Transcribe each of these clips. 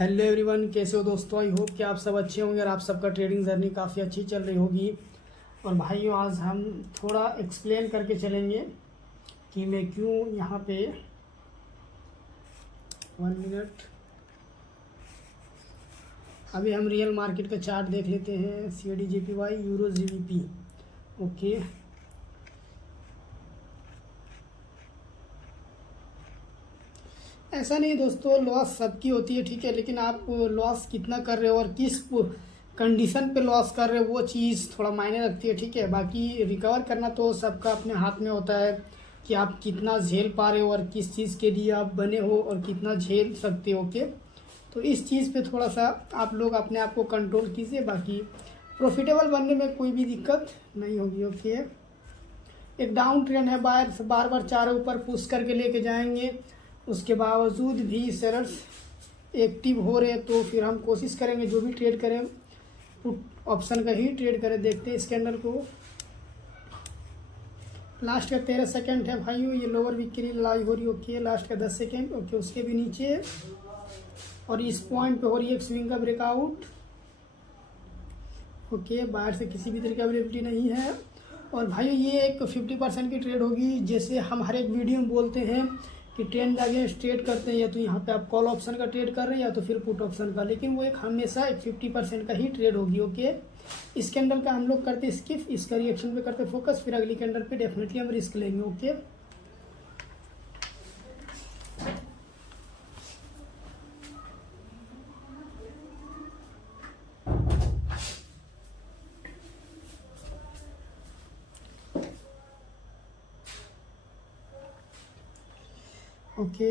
Hello everyone, कैसे हो दोस्तों। आई होप कि आप सब अच्छे होंगे और आप सबका ट्रेडिंग जर्नी काफ़ी अच्छी चल रही होगी। और भाइयों, आज हम थोड़ा एक्सप्लेन करके चलेंगे कि मैं क्यों यहाँ पे 1 मिनट। अभी हम रियल मार्केट का चार्ट देख लेते हैं। CAD-JPY, euro GBP। ओके, ऐसा नहीं दोस्तों, लॉस सबकी होती है, ठीक है, लेकिन आप लॉस कितना कर रहे हो और किस कंडीशन पे लॉस कर रहे हो वो चीज़ थोड़ा मायने रखती है, ठीक है। बाकी रिकवर करना तो सबका अपने हाथ में होता है कि आप कितना झेल पा रहे हो और किस चीज़ के लिए आप बने हो और कितना झेल सकते हो। ओके, तो इस चीज़ पे थोड़ा सा आप लोग अपने आप को कंट्रोल कीजिए, बाकी प्रॉफिटेबल बनने में कोई भी दिक्कत नहीं होगी। ओके, एक डाउन ट्रेंड है, बार बार चारों ऊपर पुश करके लेके जाएंगे, उसके बावजूद भी सेलर्स एक्टिव हो रहे हैं, तो फिर हम कोशिश करेंगे जो भी ट्रेड करें पुट ऑप्शन का ही ट्रेड करें। देखते हैं इस कैंडल को। लास्ट का 13 सेकंड है भाइयों, ये लोअर वीक के लिए लड़ाई हो रही है। ओके, लास्ट का 10 सेकंड। ओके, उसके भी नीचे और इस पॉइंट पे हो रही है एक स्विंग का ब्रेकआउट। ओके, बाहर से किसी भी तरह की अवेलेबिलिटी नहीं है। और भाइयों, ये एक 50% की ट्रेड होगी। जैसे हम हर एक वीडियो में बोलते हैं कि ट्रेंड अगेंस्ट ट्रेड करते हैं, या तो यहाँ पे आप कॉल ऑप्शन का ट्रेड कर रहे हैं या तो फिर पुट ऑप्शन का, लेकिन वो एक हमेशा एक 50% का ही ट्रेड होगी। ओके, इस कैंडल का हम लोग करते स्किप, इसका रिएक्शन पे करते फोकस, फिर अगली कैंडल पे डेफिनेटली हम रिस्क लेंगे। ओके, ओके,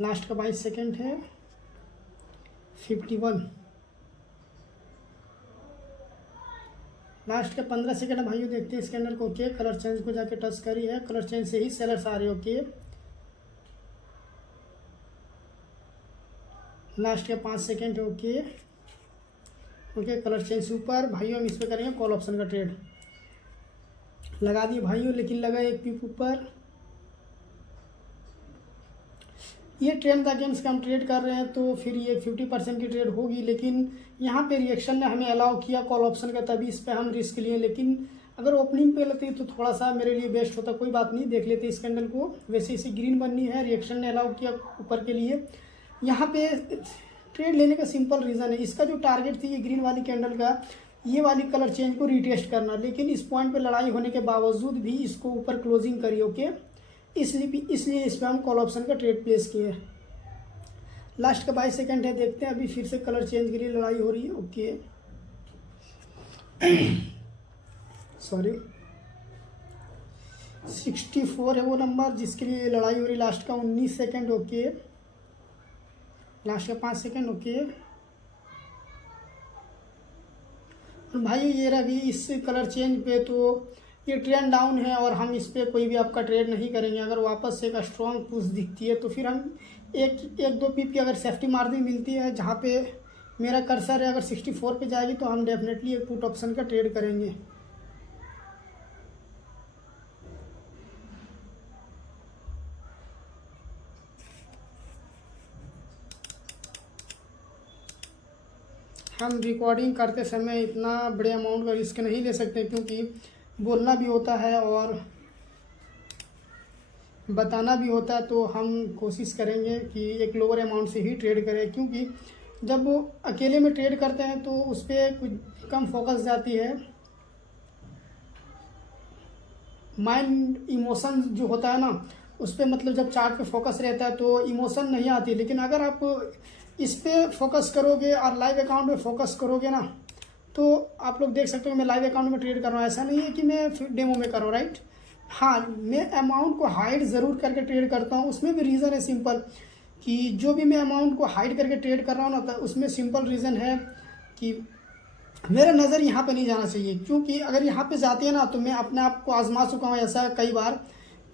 लास्ट का 22 सेकेंड है। 51, लास्ट के 15 सेकंड भाइयों, देखते हैं इस कैंडल को। ओके, कलर चेंज को जाके टच करी है, कलर चेंज से ही सेलर्स आ रहे हैं। ओके, लास्ट के 5 सेकंड है। ओके, ओके, कलर चेंज से ऊपर भाइयों, हम इस पर करेंगे कॉल ऑप्शन का ट्रेड। लगा दिए भाइयों, लेकिन लगा एक पिप ऊपर। ये ट्रेंड अगेंस्ट का हम ट्रेड कर रहे हैं, तो फिर ये 50% की ट्रेड होगी, लेकिन यहाँ पे रिएक्शन ने हमें अलाउ किया कॉल ऑप्शन का, तभी इस पर हम रिस्क लिए। लेकिन अगर ओपनिंग पे लेते तो थोड़ा सा मेरे लिए बेस्ट होता। कोई बात नहीं, देख लेते इस कैंडल को। वैसे इसे ग्रीन बननी है, रिएक्शन ने अलाउ किया ऊपर के लिए। यहाँ पे ट्रेड लेने का सिंपल रीज़न है, इसका जो टारगेट थी ये ग्रीन वाली कैंडल का, ये वाली कलर चेंज को रिटेस्ट करना, लेकिन इस पॉइंट पे लड़ाई होने के बावजूद भी इसको ऊपर क्लोजिंग करी। ओके, इसलिए इस पर हम कॉल ऑप्शन का ट्रेड प्लेस किए। लास्ट का 22 सेकंड है, देखते हैं। अभी फिर से कलर चेंज के लिए लड़ाई हो रही है। ओके, सॉरी, 64 है वो नंबर जिसके लिए लड़ाई हो रही। लास्ट का 19 सेकंड। ओके, लास्ट का 5 सेकंड। ओके भाई, ये रही इस कलर चेंज पे, तो ये ट्रेंड डाउन है और हम इस पर कोई भी आपका ट्रेड नहीं करेंगे। अगर वापस से एक स्ट्रॉन्ग पुश दिखती है तो फिर हम एक दो पिप की अगर सेफ्टी मार्जिन मिलती है, जहाँ पे मेरा कर्सर है, अगर 64 पे जाएगी तो हम डेफिनेटली एक पुट ऑप्शन का ट्रेड करेंगे। हम रिकॉर्डिंग करते समय इतना बड़े अमाउंट का रिस्क नहीं ले सकते, क्योंकि बोलना भी होता है और बताना भी होता है। तो हम कोशिश करेंगे कि एक लोअर अमाउंट से ही ट्रेड करें, क्योंकि जब वो अकेले में ट्रेड करते हैं तो उस पर कुछ कम फोकस जाती है। माइंड इमोशन जो होता है ना, उस पर मतलब जब चार्ट पे फोकस रहता है तो इमोशन नहीं आती। लेकिन अगर आप इस पे फोकस करोगे और लाइव अकाउंट में फोकस करोगे ना, तो आप लोग देख सकते हो मैं लाइव अकाउंट में ट्रेड कर रहा हूँ। ऐसा नहीं है कि मैं डेमो में कर रहा हूँ, राइट। हाँ, मैं अमाउंट को हाइड ज़रूर करके ट्रेड करता हूँ। उसमें भी रीज़न है सिंपल, कि जो भी मैं अमाउंट को हाइड करके ट्रेड कर रहा हूँ ना, तो उसमें सिंपल रीज़न है कि मेरा नज़र यहाँ पे नहीं जाना चाहिए। क्योंकि अगर यहाँ पे जाती है ना, तो मैं अपने आप को आजमा चुका हूँ ऐसा कई बार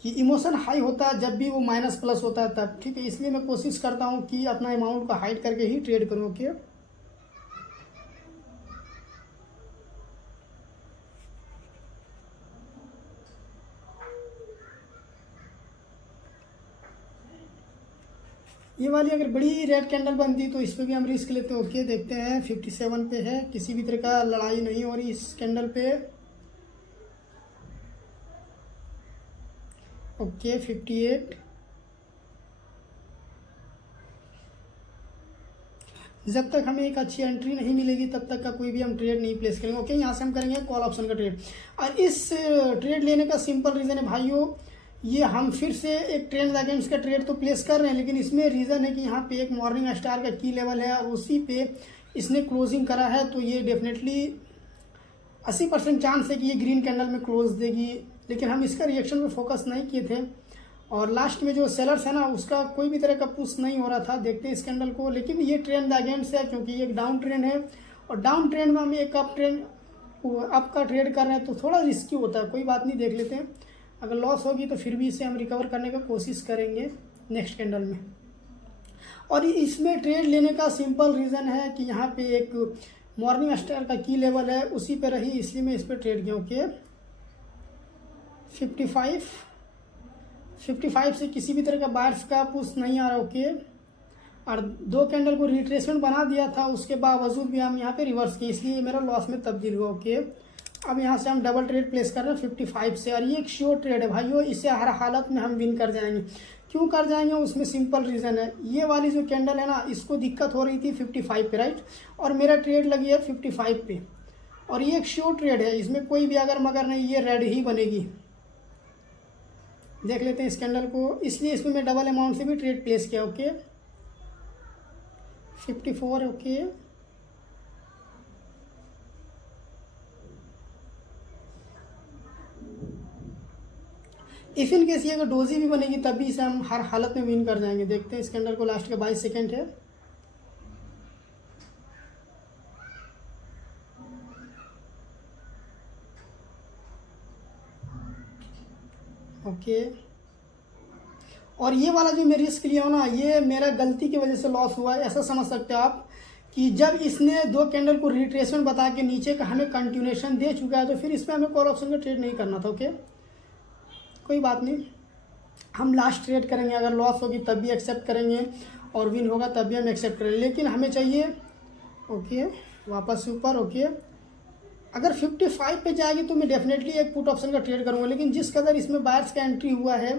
कि इमोशन हाई होता है जब भी वो माइनस प्लस होता है तब, ठीक है। इसलिए मैं कोशिश करता हूँ कि अपना अमाउंट को हाइड करके ही ट्रेड करूँ। ओके, ये वाली अगर बड़ी रेड कैंडल बनती तो इस पर भी हम रिस्क लेते हैं। ओके देखते हैं 57 पे है, किसी भी तरह का लड़ाई नहीं हो रही इस कैंडल पे। ओके 58। जब तक हमें एक अच्छी एंट्री नहीं मिलेगी तब तक का कोई भी हम ट्रेड नहीं प्लेस करेंगे। ओके यहाँ से हम करेंगे कॉल ऑप्शन का ट्रेड। और इस ट्रेड लेने का सिंपल रीज़न है भाइयों, ये हम फिर से एक ट्रेंड अगेंस्ट का ट्रेड तो प्लेस कर रहे हैं, लेकिन इसमें रीज़न है कि यहाँ पे एक मॉर्निंग स्टार का की लेवल है और उसी पे इसने क्लोजिंग करा है, तो ये डेफिनेटली 80% चांस है कि ये ग्रीन कैंडल में क्लोज देगी। लेकिन हम इसका रिएक्शन पे फोकस नहीं किए थे और लास्ट में जो सेलर्स है ना उसका कोई भी तरह का पुश नहीं हो रहा था। देखते हैं इस कैंडल को, लेकिन ये ट्रेंड अगेंस्ट है क्योंकि ये एक डाउन ट्रेंड है और डाउन ट्रेंड में हम एक अप का ट्रेड कर रहे हैं तो थोड़ा रिस्की होता है। कोई बात नहीं, देख लेते हैं, अगर लॉस होगी तो फिर भी इसे हम रिकवर करने का कोशिश करेंगे नेक्स्ट कैंडल में। और इसमें ट्रेड लेने का सिंपल रीज़न है कि यहाँ पे एक मॉर्निंग स्टार का की लेवल है उसी पे रही, इसलिए मैं इस पर ट्रेड किया। ओके 55 से किसी भी तरह का बायर्स का पुश नहीं आ रहा। ओके और 2 कैंडल को रिट्रेसमेंट बना दिया था, उसके बावजूद भी हम यहाँ पे रिवर्स किए, इसलिए मेरा लॉस में तब्दील हुआ। ओके अब यहाँ से हम डबल ट्रेड प्लेस कर रहे हैं 55 से और ये एक श्योर ट्रेड है भाइयों, इसे हर हालत में हम विन कर जाएंगे। क्यों कर जाएंगे उसमें सिंपल रीज़न है, ये वाली जो कैंडल है ना इसको दिक्कत हो रही थी 55 पे राइट, और मेरा ट्रेड लगी है 55 पे और ये एक श्योर ट्रेड है, इसमें कोई भी अगर मगर नहीं, ये रेड ही बनेगी। देख लेते हैं इस कैंडल को, इसलिए इसमें मैं डबल अमाउंट से भी ट्रेड प्लेस किया। Okay 54। Okay if in case ये अगर डोजी भी बनेगी तब भी इसे हम हर हालत में विन कर जाएंगे। देखते हैं इस कैंडल को, लास्ट का 22 सेकेंड है। ओके और ये वाला जो मैं रिस्क लिया हूँ ना, ये मेरा गलती की वजह से लॉस हुआ है, ऐसा समझ सकते हो आप कि जब इसने 2 कैंडल को रिट्रेसमेंट बता के नीचे का हमें कंटिन्यूएशन दे चुका है तो फिर इस पर हमें कॉल ऑप्शन का ट्रेड नहीं करना था। ओके कोई बात नहीं, हम लास्ट ट्रेड करेंगे, अगर लॉस होगी तब भी एक्सेप्ट करेंगे और विन होगा तब भी हम एक्सेप्ट करेंगे, लेकिन हमें चाहिए। ओके वापस ऊपर। ओके अगर 55 पे जाएगी तो मैं डेफिनेटली एक पुट ऑप्शन का ट्रेड करूंगा, लेकिन जिस कदर इसमें बायर्स का एंट्री हुआ है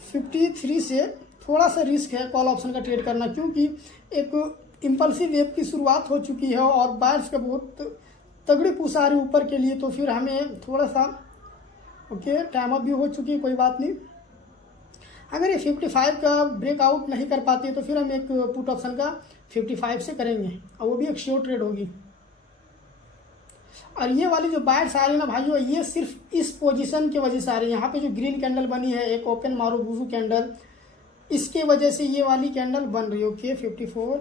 53 से थोड़ा सा रिस्क है कॉल ऑप्शन का ट्रेड करना, क्योंकि एक इम्पल्सिव वेव की शुरुआत हो चुकी है और बायर्स का बहुत तगड़ी पुश आ रही ऊपर के लिए, तो फिर हमें थोड़ा सा ओके टाइम अप भी हो चुकी है। कोई बात नहीं, अगर ये 55 का ब्रेकआउट नहीं कर पाती है तो फिर हम एक पुट ऑप्शन का 55 से करेंगे और वो भी एक श्योर ट्रेड होगी। और ये वाली जो बायर्स आ रही है ना भाइयों, ये सिर्फ इस पोजीशन की वजह से आ रही है। यहाँ पे जो ग्रीन कैंडल बनी है एक ओपन मारुबुजू कैंडल, इसके वजह से ये वाली कैंडल बन रही है। ओके 54।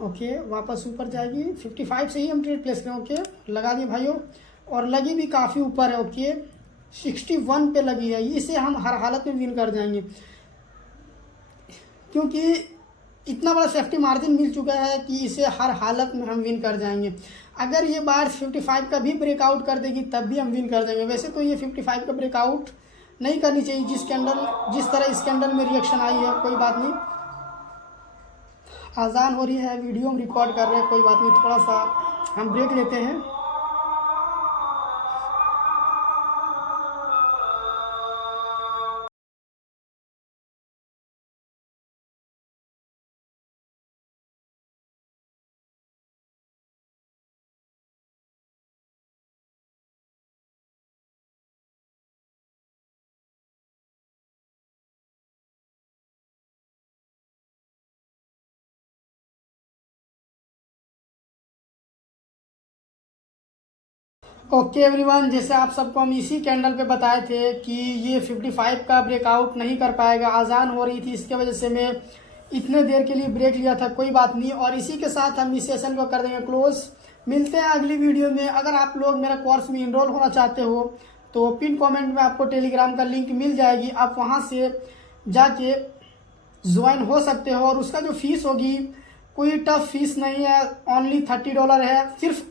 ओके वापस ऊपर जाएगी, 55 से ही हम ट्रेड प्लेस करें। ओके लगा दिए भाइयों और लगी भी काफ़ी ऊपर है। ओके 61 पे लगी है, इसे हम हर हालत में विन कर जाएंगे क्योंकि इतना बड़ा सेफ्टी मार्जिन मिल चुका है कि इसे हर हालत में हम विन कर जाएंगे। अगर ये बार 55 का भी ब्रेकआउट कर देगी तब भी हम विन कर जाएंगे। वैसे तो ये 55 का ब्रेकआउट नहीं करनी चाहिए जिस तरह इस कैंडल में रिएक्शन आई है। कोई बात नहीं, आज़ान हो रही है, वीडियो हम रिकॉर्ड कर रहे हैं, कोई बात नहीं, थोड़ा सा हम ब्रेक लेते हैं। ओके एवरीवन, जैसे आप सबको हम इसी कैंडल पे बताए थे कि ये 55 का ब्रेकआउट नहीं कर पाएगा, आज़ान हो रही थी, इसके वजह से मैं इतने देर के लिए ब्रेक लिया था। कोई बात नहीं, और इसी के साथ हम इस सेशन को कर देंगे क्लोज। मिलते हैं अगली वीडियो में। अगर आप लोग मेरा कोर्स में इनरोल होना चाहते हो तो पिन कमेंट में आपको टेलीग्राम का लिंक मिल जाएगी, आप वहाँ से जाके ज्वाइन हो सकते हो। और उसका जो फीस होगी कोई टफ फीस नहीं है, ओनली $30 है। सिर्फ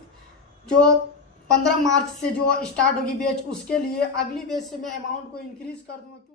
जो 15 मार्च से जो स्टार्ट होगी बैच, उसके लिए अगली बैच से मैं अमाउंट को इंक्रीज कर दूंगा।